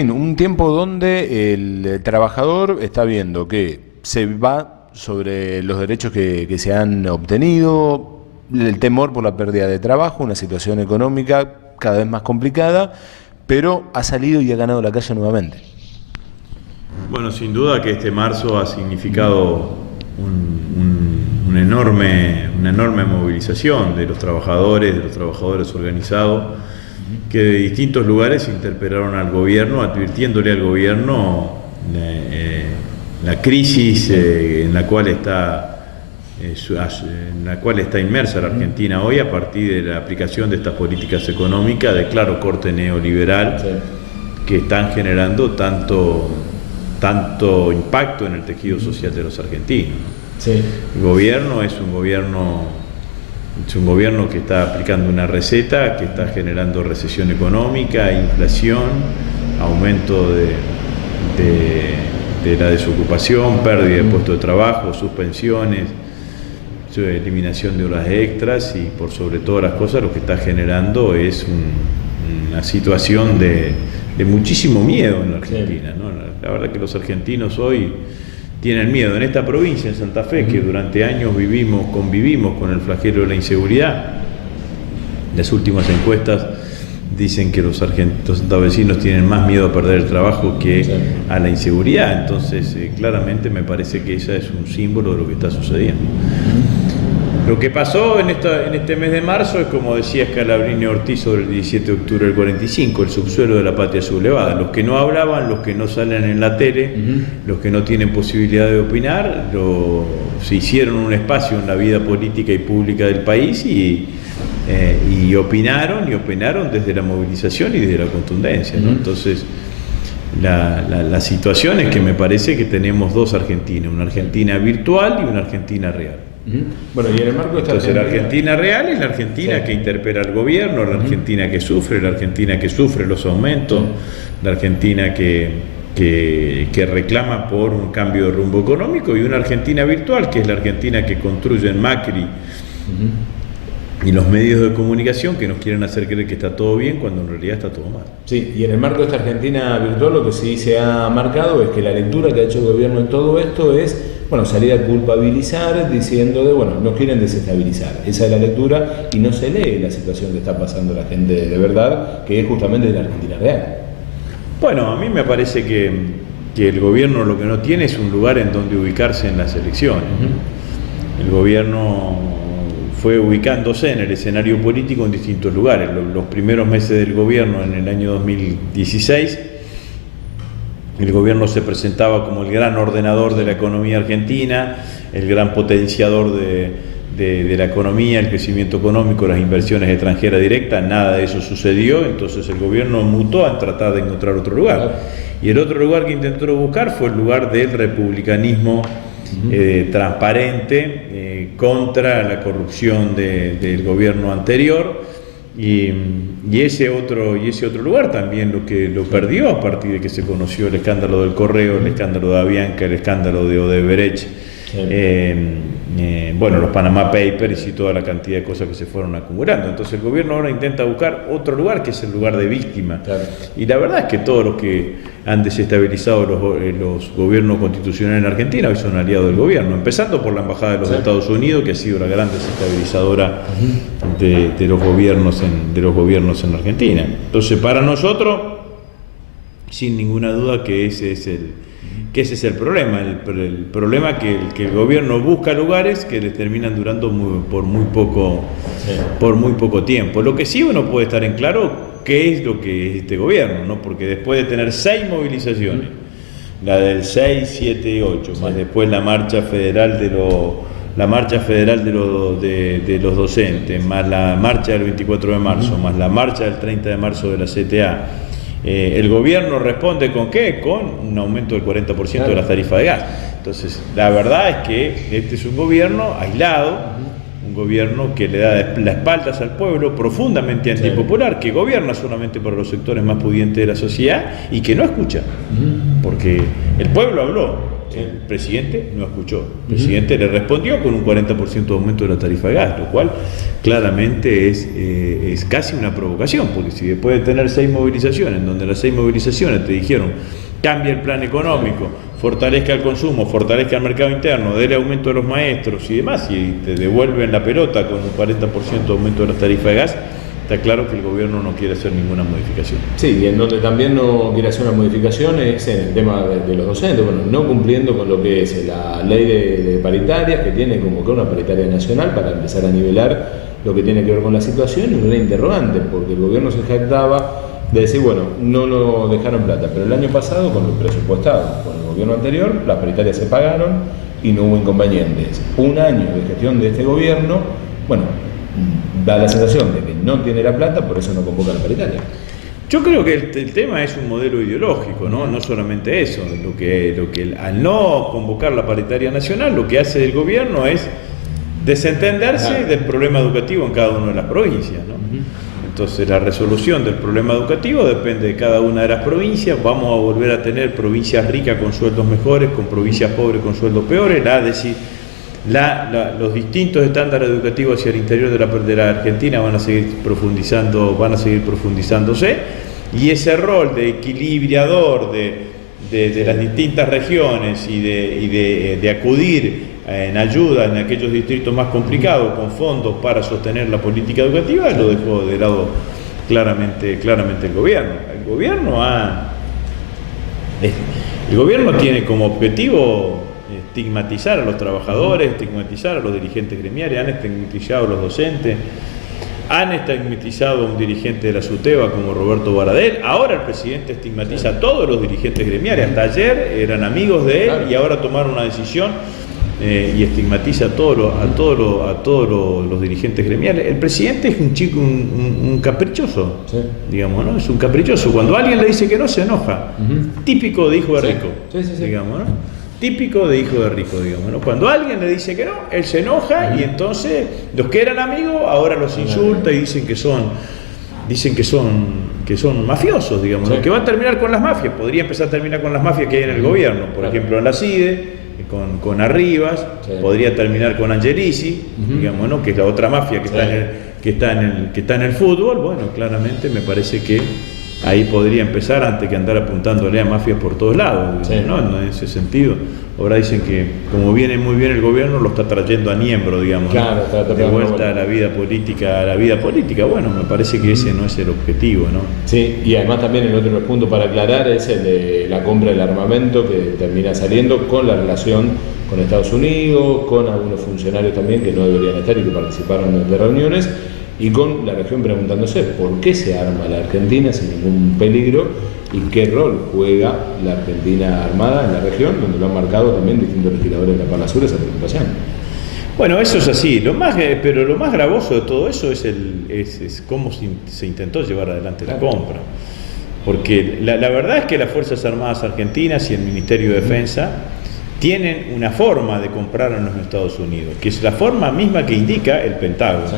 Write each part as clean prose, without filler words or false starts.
fin, un tiempo donde el trabajador está viendo que se va sobre los derechos que se han obtenido, el temor por la pérdida de trabajo, una situación económica cada vez más complicada, pero ha salido y ha ganado la calle nuevamente. Bueno, sin duda que este marzo ha significado una enorme movilización de los trabajadores organizados, que de distintos lugares interpelaron al gobierno, advirtiéndole al gobierno la crisis en la cual está inmersa la Argentina hoy a partir de la aplicación de estas políticas económicas de claro corte neoliberal, que están generando tanto impacto en el tejido social de los argentinos. Sí. El gobierno es un gobierno que está aplicando una receta que está generando recesión económica, inflación, aumento de la desocupación, pérdida de puestos de trabajo, suspensiones, eliminación de horas extras, y por sobre todas las cosas lo que está generando es una situación de muchísimo miedo en la Argentina, ¿no? La verdad que los argentinos hoy tienen miedo. En esta provincia, en Santa Fe, que durante años convivimos con el flagelo de la inseguridad, las últimas encuestas dicen que los santafesinos tienen más miedo a perder el trabajo que a la inseguridad. Entonces, claramente me parece que ese es un símbolo de lo que está sucediendo. Lo que pasó en este mes de marzo es, como decía Scalabrini Ortiz sobre el 17 de octubre del 45, el subsuelo de la patria sublevada. Los que no hablaban, los que no salen en la tele, los que no tienen posibilidad de opinar, se hicieron un espacio en la vida política y pública del país y opinaron desde la movilización y desde la contundencia, ¿no? Entonces, la situación es que me parece que tenemos dos Argentinas, una Argentina virtual y una Argentina real. Bueno, y en el marco de esta la Argentina real es la Argentina que interpela al gobierno, la Argentina que sufre los aumentos, la Argentina que reclama por un cambio de rumbo económico, y una Argentina virtual, que es la Argentina que construyen Macri y los medios de comunicación, que nos quieren hacer creer que está todo bien cuando en realidad está todo mal. Sí, y en el marco de esta Argentina virtual lo que sí se ha marcado es que la lectura que ha hecho el gobierno en todo esto es, salir a culpabilizar diciendo nos quieren desestabilizar. Esa es la lectura, y no se lee la situación que está pasando la gente de verdad, que es justamente de la Argentina real. Bueno, a mí me parece que el gobierno lo que no tiene es un lugar en donde ubicarse en las elecciones. El gobierno fue ubicándose en el escenario político en distintos lugares. Los primeros meses del gobierno, en el año 2016, el gobierno se presentaba como el gran ordenador de la economía argentina, el gran potenciador de la economía, el crecimiento económico, las inversiones extranjeras directas. Nada de eso sucedió, entonces el gobierno mutó a tratar de encontrar otro lugar. Y el otro lugar que intentó buscar fue el lugar del republicanismo transparente, contra la corrupción del gobierno anterior, y ese otro lugar también lo perdió a partir de que se conoció el escándalo del Correo, el escándalo de Avianca, el escándalo de Odebrecht, los Panama Papers y toda la cantidad de cosas que se fueron acumulando. Entonces el gobierno ahora intenta buscar otro lugar, que es el lugar de víctima. Y la verdad es que todos los que han desestabilizado los gobiernos constitucionales en Argentina hoy son aliados del gobierno, empezando por la Embajada de los Estados Unidos, que ha sido la gran desestabilizadora de los gobiernos en Argentina. Entonces, para nosotros, sin ninguna duda que ese es el problema. El problema que el gobierno busca lugares que les terminan durando por muy poco tiempo. Lo que sí uno puede estar en claro qué es lo que es este gobierno, ¿no? Porque después de tener 6 movilizaciones, la del 6, 7 y 8, más después la marcha federal de los docentes, más la marcha del 24 de marzo, más la marcha del 30 de marzo de la CTA, el gobierno responde ¿con qué? Con un aumento del 40% de las tarifas de gas. Entonces, la verdad es que este es un gobierno aislado, un gobierno que le da las espaldas al pueblo, profundamente antipopular, que gobierna solamente para los sectores más pudientes de la sociedad y que no escucha, porque el pueblo habló. Sí. El presidente no escuchó. El presidente le respondió con un 40% de aumento de la tarifa de gas, lo cual claramente es casi una provocación, porque si después de tener 6 movilizaciones, donde las 6 movilizaciones te dijeron cambia el plan económico, fortalezca el consumo, fortalezca el mercado interno, déle aumento a los maestros y demás, y te devuelven la pelota con un 40% de aumento de la tarifa de gas, está claro que el gobierno no quiere hacer ninguna modificación. Sí, y en donde también no quiere hacer una modificación es en el tema de los docentes, bueno, no cumpliendo con lo que es la ley de paritarias, que tiene como que una paritaria nacional para empezar a nivelar lo que tiene que ver con la situación, y una interrogante, porque el gobierno se jactaba de decir, bueno, no nos dejaron plata, pero el año pasado, con lo presupuestado con el gobierno anterior, las paritarias se pagaron y no hubo inconvenientes. Un año de gestión de este gobierno, bueno, da la sensación de que no tiene la plata, por eso no convoca la paritaria. Yo creo que el tema es un modelo ideológico, no solamente eso. Lo que al no convocar la paritaria nacional, lo que hace el gobierno es desentenderse del problema educativo en cada una de las provincias, ¿no? Entonces la resolución del problema educativo depende de cada una de las provincias. Vamos a volver a tener provincias ricas con sueldos mejores, con provincias pobres con sueldos peores, los distintos estándares educativos hacia el interior de la Argentina van a seguir profundizándose, y ese rol de equilibrador de las distintas regiones y de acudir en ayuda en aquellos distritos más complicados con fondos para sostener la política educativa lo dejó de lado claramente el gobierno. El gobierno tiene como objetivo estigmatizar a los trabajadores, estigmatizar a los dirigentes gremiales, han estigmatizado a los docentes, han estigmatizado a un dirigente de la SUTEBA como Roberto Baradel. Ahora el presidente estigmatiza a todos los dirigentes gremiales. Hasta ayer eran amigos de él y ahora tomaron una decisión y estigmatiza a todos los dirigentes gremiales. El presidente es un chico, un caprichoso, sí, digamos, ¿no? Es un caprichoso. Cuando alguien le dice que no, se enoja. Típico de hijo de rico, digamos, ¿no? Típico de hijo de rico, digamos, ¿no? Cuando alguien le dice que no, él se enoja y entonces los que eran amigos ahora los insulta y dicen que son mafiosos, digamos, ¿no? Que va a terminar con las mafias. Podría empezar a terminar con las mafias que hay en el gobierno, por ejemplo en la CIDE, con Arribas, podría terminar con Angelici, digamos, ¿no? Que es la otra mafia que está en el fútbol. Bueno, claramente me parece que ahí podría empezar, antes que andar apuntándole a mafias por todos lados, ¿no? En ese sentido. Ahora dicen que como viene muy bien el gobierno, lo está trayendo a Niembro, digamos, claro, ¿no? De vuelta a la vida política. Bueno, me parece que ese no es el objetivo, ¿no? Sí, y además también el otro punto para aclarar es el de la compra del armamento, que termina saliendo con la relación con Estados Unidos, con algunos funcionarios también que no deberían estar y que participaron de reuniones, y con la región preguntándose por qué se arma la Argentina sin ningún peligro y qué rol juega la Argentina armada en la región, donde lo han marcado también distintos legisladores de la Parla Sur esa preocupación. Bueno, eso es así. Pero lo más gravoso de todo eso es cómo se intentó llevar adelante la compra. Porque la verdad es que las Fuerzas Armadas Argentinas y el Ministerio de Defensa tienen una forma de comprar en los Estados Unidos, que es la forma misma que indica el Pentágono. Sí.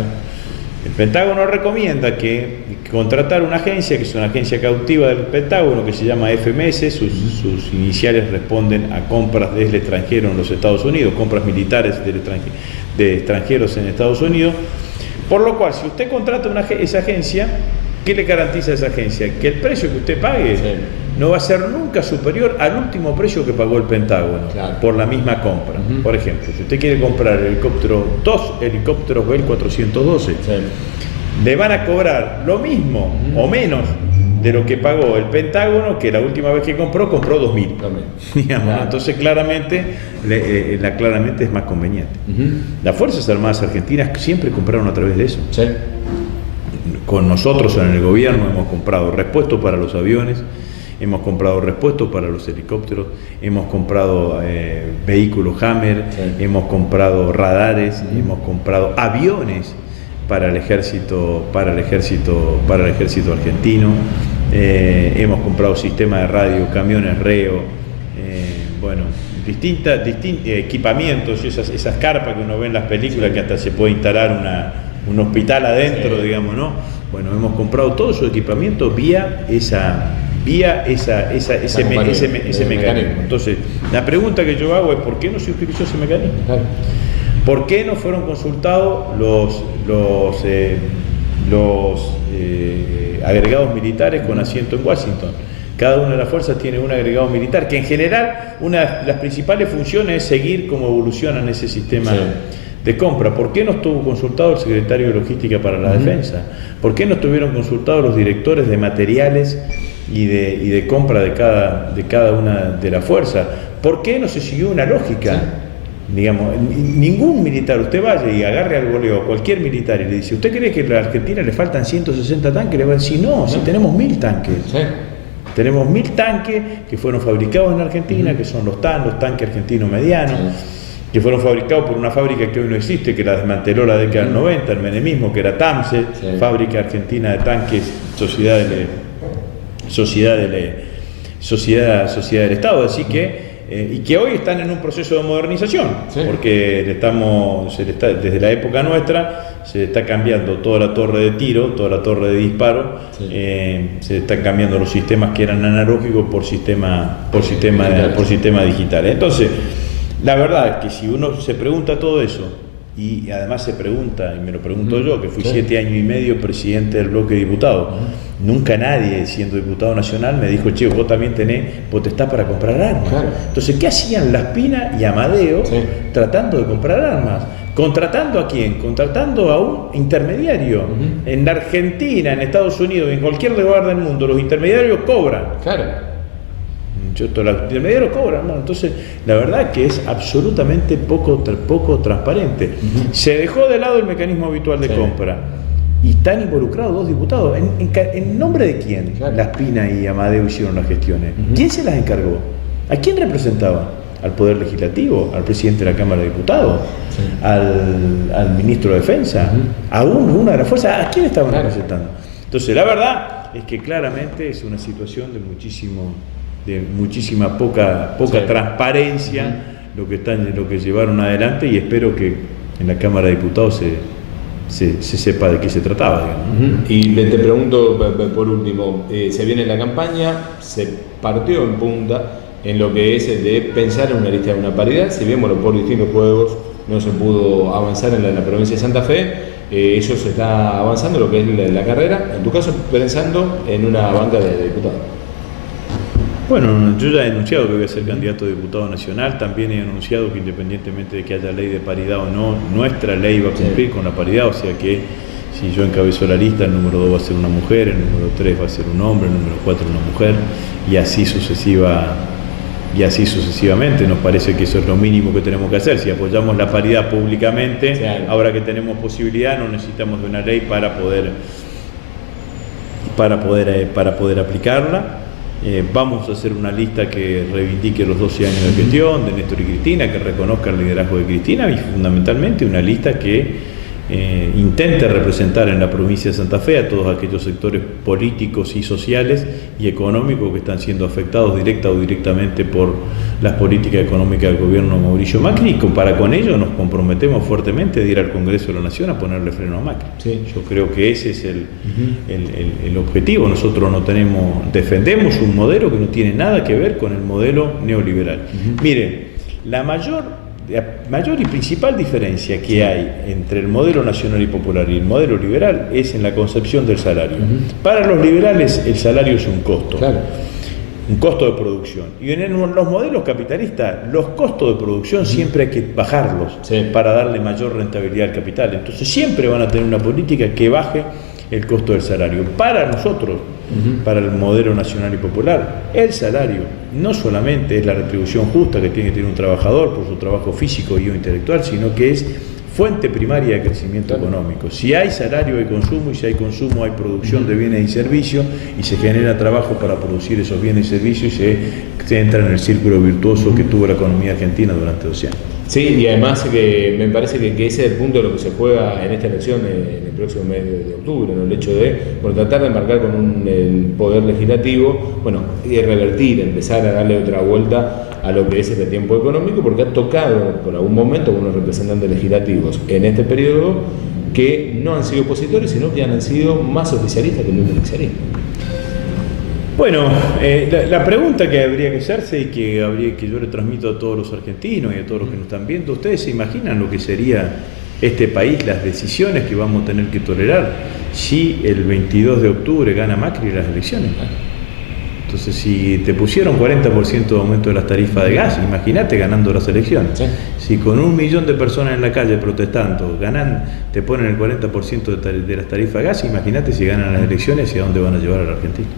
El Pentágono recomienda que contratar una agencia, que es una agencia cautiva del Pentágono, que se llama FMS, sus iniciales responden a compras del extranjero en los Estados Unidos, compras militares de extranjeros en Estados Unidos, por lo cual si usted contrata esa agencia, ¿qué le garantiza esa agencia? Que el precio que usted pague no va a ser nunca superior al último precio que pagó el Pentágono por la misma compra. Por ejemplo, si usted quiere comprar dos helicópteros Bell 412, le van a cobrar lo mismo o menos de lo que pagó el Pentágono, que la última vez que compró 2.000. Digamos, ¿no? Entonces claramente es más conveniente. Las Fuerzas Armadas Argentinas siempre compraron a través de eso. Con nosotros en el gobierno hemos comprado repuestos para los aviones, hemos comprado repuestos para los helicópteros, hemos comprado vehículos Hammer, hemos comprado radares, hemos comprado aviones para el ejército argentino, hemos comprado sistemas de radio, camiones Reo, distintos equipamientos, esas carpas que uno ve en las películas, que hasta se puede instalar un hospital adentro, digamos, ¿no? Bueno, hemos comprado todo su equipamiento vía esa vía ese mecanismo. Entonces, la pregunta que yo hago es ¿por qué no se utilizó ese mecanismo? Claro. ¿Por qué no fueron consultados los agregados militares con asiento en Washington? Cada una de las fuerzas tiene un agregado militar, que en general una de las principales funciones es seguir cómo evolucionan ese sistema de compra. ¿Por qué no estuvo consultado el secretario de Logística para la Defensa? ¿Por qué no estuvieron consultados los directores de materiales y de compra de cada una de las fuerzas? ¿Por qué no se siguió una lógica? Digamos, ningún militar, usted vaya y agarre al goleo a cualquier militar y le dice, ¿usted cree que a la Argentina le faltan 160 tanques? Le va a decir, no, si tenemos 1000 tanques. Sí. Tenemos 1000 tanques que fueron fabricados en Argentina, que son los tanques argentinos medianos, que fueron fabricados por una fábrica que hoy no existe, que la desmanteló la década del 90, el menemismo, que era TAMSE, Fábrica Argentina de Tanques, Sociedad del Estado. Así que y que hoy están en un proceso de modernización, porque desde la época nuestra se está cambiando toda la torre de tiro, toda la torre de disparo, se están cambiando los sistemas que eran analógicos por sistema digital. Entonces, la verdad es que si uno se pregunta todo eso, y además se pregunta, y me lo pregunto yo, que fui 7 años y medio presidente del bloque de diputados, nunca nadie, siendo diputado nacional, me dijo, che, vos también tenés potestad para comprar armas. Entonces, ¿qué hacían Laspina y Amadeo tratando de comprar armas? ¿Contratando a quién? Contratando a un intermediario. En la Argentina, en Estados Unidos, en cualquier lugar del mundo, los intermediarios cobran. Los intermediarios cobran, ¿no? Entonces, la verdad es que es absolutamente poco transparente. Se dejó de lado el mecanismo habitual de compra y están involucrados 2 diputados. ¿En nombre de quién Laspina y Amadeo hicieron las gestiones? ¿Quién se las encargó? ¿A quién representaban? ¿Al Poder Legislativo? ¿Al presidente de la Cámara de Diputados? ¿Al ministro de Defensa? ¿A una de las fuerzas? ¿A quién estaban representando? Entonces, la verdad es que claramente es una situación de muchísima poca transparencia lo que llevaron adelante, y espero que en la Cámara de Diputados se sepa de qué se trataba, digamos. Y te pregunto por último, se viene la campaña, se partió en punta en lo que es de pensar en una lista de una paridad, si bien por distintos juegos no se pudo avanzar en la provincia de Santa Fe, eso se está avanzando en lo que es la carrera, en tu caso pensando en una banca de diputados. Bueno, yo ya he anunciado que voy a ser candidato a diputado nacional, también he anunciado que independientemente de que haya ley de paridad o no, nuestra ley va a cumplir con la paridad, o sea que si yo encabezo la lista, el número 2 va a ser una mujer, el número 3 va a ser un hombre, el número 4 una mujer, y así sucesivamente. Nos parece que eso es lo mínimo que tenemos que hacer. Si apoyamos la paridad públicamente, ahora que tenemos posibilidad, no necesitamos de una ley para poder aplicarla. Vamos a hacer una lista que reivindique los 12 años de gestión de Néstor y Cristina, que reconozca el liderazgo de Cristina, y fundamentalmente una lista que intente representar en la provincia de Santa Fe a todos aquellos sectores políticos y sociales y económicos que están siendo afectados directa o directamente por las políticas económicas del gobierno de Mauricio Macri, y para con ello nos comprometemos fuertemente de ir al Congreso de la Nación a ponerle freno a Macri. Yo creo que ese es el objetivo. Nosotros defendemos un modelo que no tiene nada que ver con el modelo neoliberal. Miren, la mayor y principal diferencia que hay entre el modelo nacional y popular y el modelo liberal es en la concepción del salario. Para los liberales el salario es un costo, un costo de producción. Y en los modelos capitalistas los costos de producción siempre hay que bajarlos para darle mayor rentabilidad al capital. Entonces siempre van a tener una política que baje el costo del salario. Para nosotros, para el modelo nacional y popular, el salario no solamente es la retribución justa que tiene que tener un trabajador por su trabajo físico y o intelectual, sino que es fuente primaria de crecimiento económico. Si hay salario hay consumo, y si hay consumo hay producción de bienes y servicios, y se genera trabajo para producir esos bienes y servicios, y se entra en el círculo virtuoso que tuvo la economía argentina durante 12 años. Sí, y además que me parece que ese es el punto de lo que se juega en esta elección en el próximo mes de octubre, ¿no? El hecho de tratar de marcar con el poder legislativo, y revertir, empezar a darle otra vuelta a lo que es este tiempo económico, porque ha tocado por algún momento algunos representantes legislativos en este periodo que no han sido opositores, sino que han sido más oficialistas que el mismo oficialismo. Bueno, la pregunta que habría que hacerse y que yo le transmito a todos los argentinos y a todos los que nos están viendo, ¿ustedes se imaginan lo que sería este país, las decisiones que vamos a tener que tolerar si el 22 de octubre gana Macri las elecciones? Entonces, si te pusieron 40% de aumento de las tarifas de gas, imagínate ganando las elecciones. Sí. Si con 1 millón de personas en la calle protestando te ponen el 40% de las tarifas de gas, imagínate si ganan las elecciones y a dónde van a llevar a la Argentina.